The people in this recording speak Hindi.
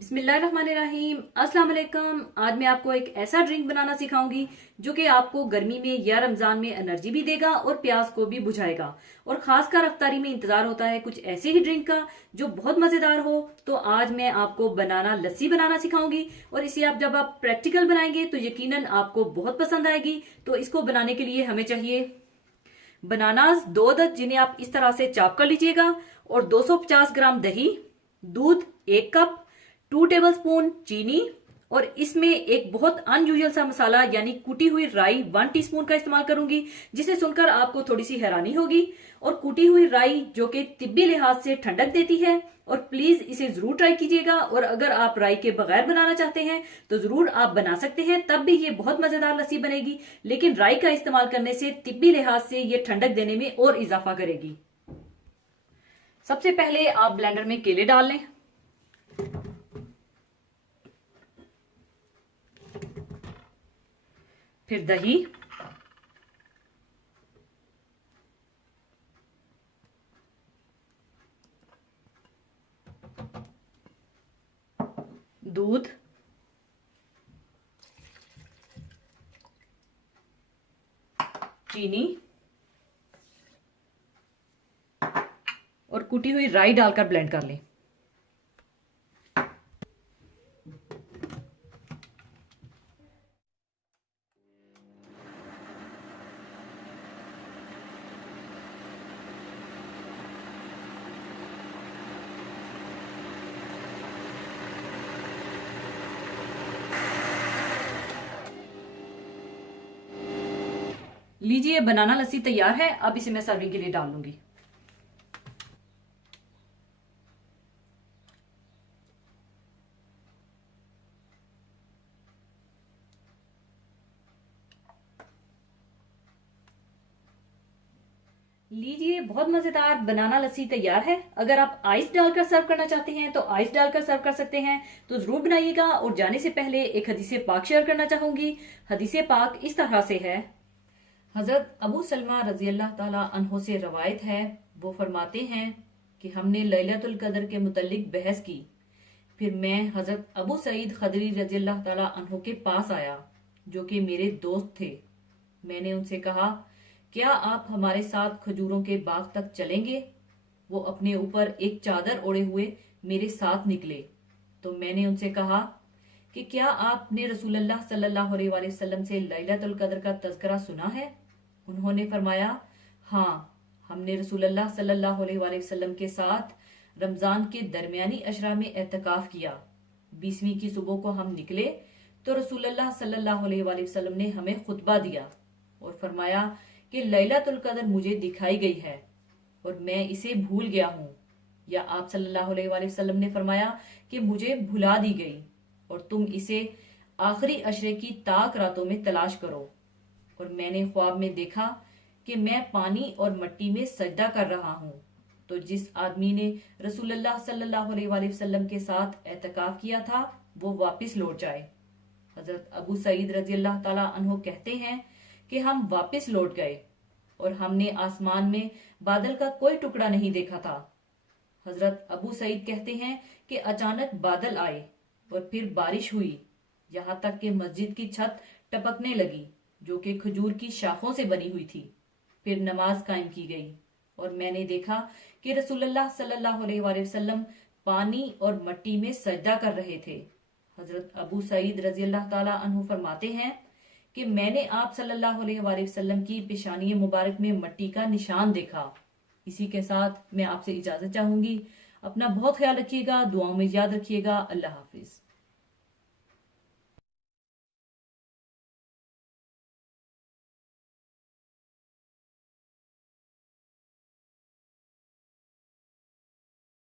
बिस्मिल्लाहिर्रहमानिर्रहीम। अस्सलाम वालेकुम। आज मैं आपको एक ऐसा ड्रिंक बनाना सिखाऊंगी जो कि आपको गर्मी में या रमजान में एनर्जी भी देगा और प्यास को भी बुझाएगा। और खासकर अफ्तारी में इंतजार होता है कुछ ऐसे ही ड्रिंक का जो बहुत मजेदार हो। तो आज मैं आपको बनाना लस्सी बनाना सिखाऊंगी और इसे आप जब आप प्रैक्टिकल बनाएंगे तो यकीनन आपको बहुत पसंद आएगी। तो इसको बनाने के लिए हमें चाहिए बनानास 2 अदद, जिन्हें आप इस तरह से चॉप कर लीजिएगा, और 250 ग्राम दही, दूध 1 कप, 2 टेबलस्पून चीनी, और इसमें एक बहुत अनयूजुअल सा मसाला यानी कुटी हुई राई 1 टीस्पून का इस्तेमाल करूंगी, जिसे सुनकर आपको थोड़ी सी हैरानी होगी। और कुटी हुई राई जो कि तिब्बी लिहाज से ठंडक देती है, और प्लीज इसे जरूर ट्राई कीजिएगा। और अगर आप राई के बगैर बनाना चाहते हैं तो जरूर आप बना सकते हैं, तब भी ये बहुत मजेदार लस्सी बनेगी। लेकिन राई का इस्तेमाल करने से तिब्बी लिहाज से ये ठंडक देने में और इजाफा करेगी। सबसे पहले आप ब्लेंडर में केले डाल लें, फिर दही, दूध, चीनी और कुटी हुई राई डालकर ब्लेंड कर लें। लीजिए, बनाना लस्सी तैयार है। अब इसे मैं सर्विंग के लिए डाल लूंगी। लीजिए, बहुत मजेदार बनाना लस्सी तैयार है। अगर आप आइस डालकर सर्व करना चाहते हैं तो आइस डालकर सर्व कर सकते हैं, तो जरूर बनाइएगा। और जाने से पहले एक हदीसे पाक शेयर करना चाहूंगी। हदीसे पाक इस तरह से है। हजरत अबू सलमा रजी अल्लाह ताला अन्हो से रवायत है, वो फरमाते हैं कि हमने लैलतुल कदर के मुतल्लिक बहस की। फिर मैं हजरत अबू सईद खदरी रजी अल्लाह ताला अन्हो के पास आया, जो कि मेरे दोस्त थे। मैंने उनसे कहा, क्या आप हमारे साथ खजूरों के बाग तक चलेंगे? वो अपने ऊपर एक चादर ओढ़े हुए मेरे साथ निकले। तो मैंने उनसे कहा कि क्या आपने रसूलुल्लाह सल्लल्लाहु अलैहि वसल्लम से लैलतुल कद्र का तज़किरा सुना है? उन्होंने फरमाया, हाँ, हमने रसूलुल्लाह सल्लल्लाहु अलैहि वसल्लम के साथ रमजान के दरमियानी अशरा में एतकाफ किया। 20वीं की सुबह को हम निकले तो रसूलुल्लाह सल्लल्लाहु अलैहि वसल्लम ने हमें खुतबा दिया और फरमाया कि लैलतुल कद्र मुझे दिखाई गई है और मैं इसे भूल गया हूँ। या आप सल्लल्लाहु अलैहि वसल्लम ने फरमाया कि मुझे भुला दी गई और तुम इसे आखिरी अशरे की ताक रातों में तलाश करो। और मैंने ख्वाब में देखा कि मैं पानी और मिट्टी में सजदा कर रहा हूँ। तो जिस आदमी ने रसूलुल्लाह सल्लल्लाहु अलैहि वसल्लम के साथ एतकाफ किया था वो वापस लौट जाए। हजरत अबू सईद रजी अल्लाह ताला अन्हो कहते हैं कि हम वापस लौट गए और हमने आसमान में बादल का कोई टुकड़ा नहीं देखा था। हजरत अबू सईद कहते हैं कि अचानक बादल आए और फिर बारिश हुई, यहाँ तक कि मस्जिद की छत टपकने लगी जो कि खजूर की शाखों से बनी हुई थी। फिर नमाज कायम की गई और मैंने देखा कि रसूलुल्लाह सल्लल्लाहु अलैहि वसल्लम पानी और मिट्टी में सजदा कर रहे थे। हजरत अबू सईद रजी अल्लाह ताला अन्हु फरमाते हैं कि मैंने आप सल्लल्लाहु अलैहि वसल्लम की पेशानी मुबारक में मिट्टी का निशान देखा। इसी के साथ मैं आपसे इजाजत चाहूंगी। अपना बहुत ख्याल रखिएगा, दुआओं में याद रखिएगा। अल्लाह हाफिज।